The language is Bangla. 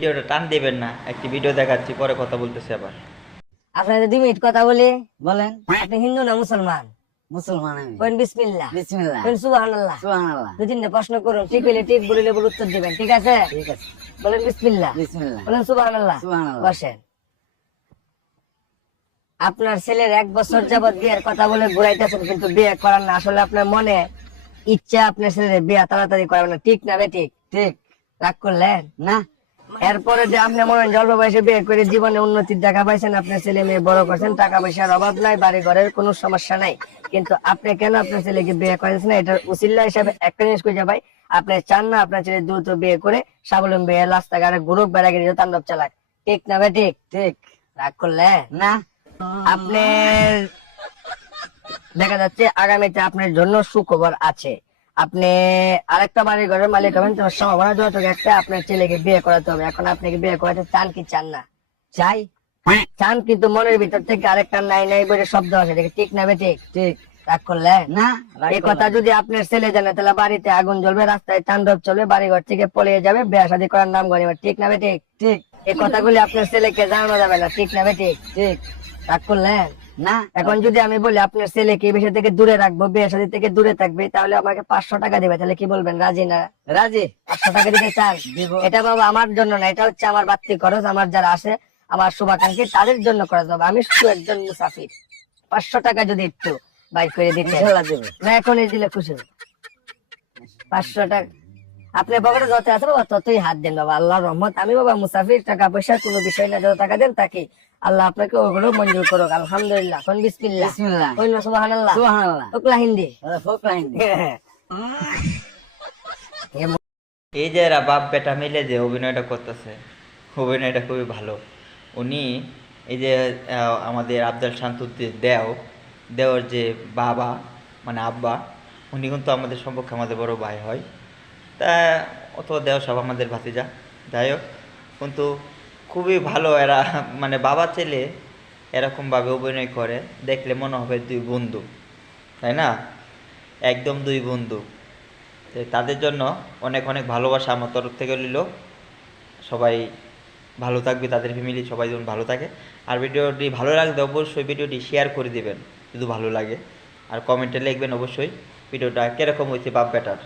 ভিডিওটা টান দিবেন না, একটি ভিডিও দেখাচ্ছি, পরে কথা বলতেছি আবার। আপনার 2 মিনিট কথা বলি। বলেন। আপনি হিন্দু না মুসলমান? মুসলমান আমি। কোন বিসমিল্লাহ। বিসমিল্লাহ। কোন সুবহানাল্লাহ। সুবহানাল্লাহ। 2-3টা প্রশ্ন করুন, ঠিক হইলে ঠিক, ভুল হইলে ভুল উত্তর দিবেন, ঠিক আছে? ঠিক আছে। বলেন বিসমিল্লাহ। বিসমিল্লাহ। বলেন সুবহানাল্লাহ। সুবহানাল্লাহ। বসেন। আপনার ছেলের 1 বছর যাবত বিয়ের কথা বলে ঘুরাইতেছেন, কিন্তু বিয়ে করার না। আসলে আপনার মনে ইচ্ছা আপনার ছেলের বিয়ে তাড়াতাড়ি করাবেন না, ঠিক না বেঠিক? ঠিক। রাগ করলেন না। এরপরে যে আপনি মনে হয় অল্প বয়সে বিয়ে করে জীবনে উন্নতির দেখা পাইছেন, আপনার ছেলে মেয়ে বড় করছেন, টাকা পয়সার অভাব নাই, বাড়ি ঘরের কোনো সমস্যা নাই, কিন্তু আপনি কেন আপনার ছেলেকে বিয়ে করেছেন? এটার উসিল্লা হিসাবে একটা জিনিস খুঁজে পাই, আপনি চান না আপনার ছেলে দ্রুত বিয়ে করে স্বাবলম্বী হয়ে রাস্তাঘাটে গ্রুপ বেড়াগিরি তাণ্ডব চালাক, ঠিক না বে ঠিক? ঠিক। রাগ করলে না। আপনি দেখা যাচ্ছে আগামীতে আপনার জন্য সুখবর আছে। আপনি আরেকটা বাড়ি ঘরের মালিক হবেন, তোমার সম্ভাবনা যতটুকু একটা, আপনার ছেলেকে বিয়ে করাতে হবে। এখন আপনাকে বিয়ে করাতে চান কি চান না? চাই। চান, কিন্তু মনের ভিতর থেকে আরেকটা নাই নাই বলে শব্দ আসে, দেখে ঠিক না বেঠিক? ঠিক। রাগ করলে না। এই কথা যদি আপনার ছেলে জানে, তাহলে বাড়িতে আগুন জ্বলবে, রাস্তায় তাণ্ডব চলবে, বাড়িঘর থেকে পলিয়ে যাবে, বিয়ে শাদী করার নাম গনিবে, ঠিক না বেঠিক? ঠিক। এই কথাগুলি আপনার ছেলেকে জানানো যাবে না, ঠিক না বেঠিক? ঠিক। রাগ করলেন? না। এখন যদি আমি বলি আপনার ছেলেকে এই বিষয় থেকে দূরে রাখবো, বিয়ে শাদী থেকে দূরে থাকবে, তাহলে আমাকে 500 টাকা দিবে, তাহলে কি বলবেন, রাজি না? রাজি। 500 টাকা দিতে চান? দিব। এটা বাবা আমার জন্য না, এটা হচ্ছে আমার বাড়তি খরচ, আমার যারা আছে, আমার শুভাকাঙ্ক্ষী, তাদের জন্য খরচ হবে। আমি শুধু একজন মুসাফির। 500 টাকা যদি একটু বাইর করে দিতে ইনশাআল্লাহ দেব। না, এখনই দিলে খুশি হব। 500 টাকা আপনার পকেটে যত আছে বাবা ততই হাত দেন বাবা, আল্লাহর রহমত। আমি বাবা মুসাফির, টাকা পয়সার কোনো বিষয় না, যত টাকা দেন তাকে আল্লাহ আপনাকে ওগুলো মঞ্জুর করুক, আলহামদুলিল্লাহ। কোন বিসমিল্লাহ। বিসমিল্লাহ। কোন সুবহানাল্লাহ। সুবহানাল্লাহ। ওকলা হিন্দি। ফোকলা হিন্দি। এই যে এরা বাপ বেটা মিলে যে অভিনয়টা করতেছে, অভিনয়টা খুবই ভালো। উনি এই যে আমাদের আফজাল শামসুদ্দিন দেওর যে বাবা, মানে আব্বা, উনি কিন্তু আমাদের সম্পর্কে আমাদের বড় ভাই হয়। তা অত দেও সব আমাদের ভাতিজা, যাই হোক, কিন্তু খুবই ভালো এরা, মানে বাবা ছেলে এরকমভাবে অভিনয় করে, দেখলে মনে হবে দুই বন্ধু, তাই না? একদম দুই বন্ধু। তো তাদের জন্য অনেক অনেক ভালোবাসা আমার তরফ থেকে রইল। সবাই ভালো থাকবে, তাদের ফ্যামিলি সবাই যেন ভালো থাকে। আর ভিডিওটি ভালো লাগলে অবশ্যই ভিডিওটি শেয়ার করে দিবেন যদি ভালো লাগে, আর কমেন্টে লিখবেন অবশ্যই ভিডিওটা কীরকম হয়েছে বাপ বেটার।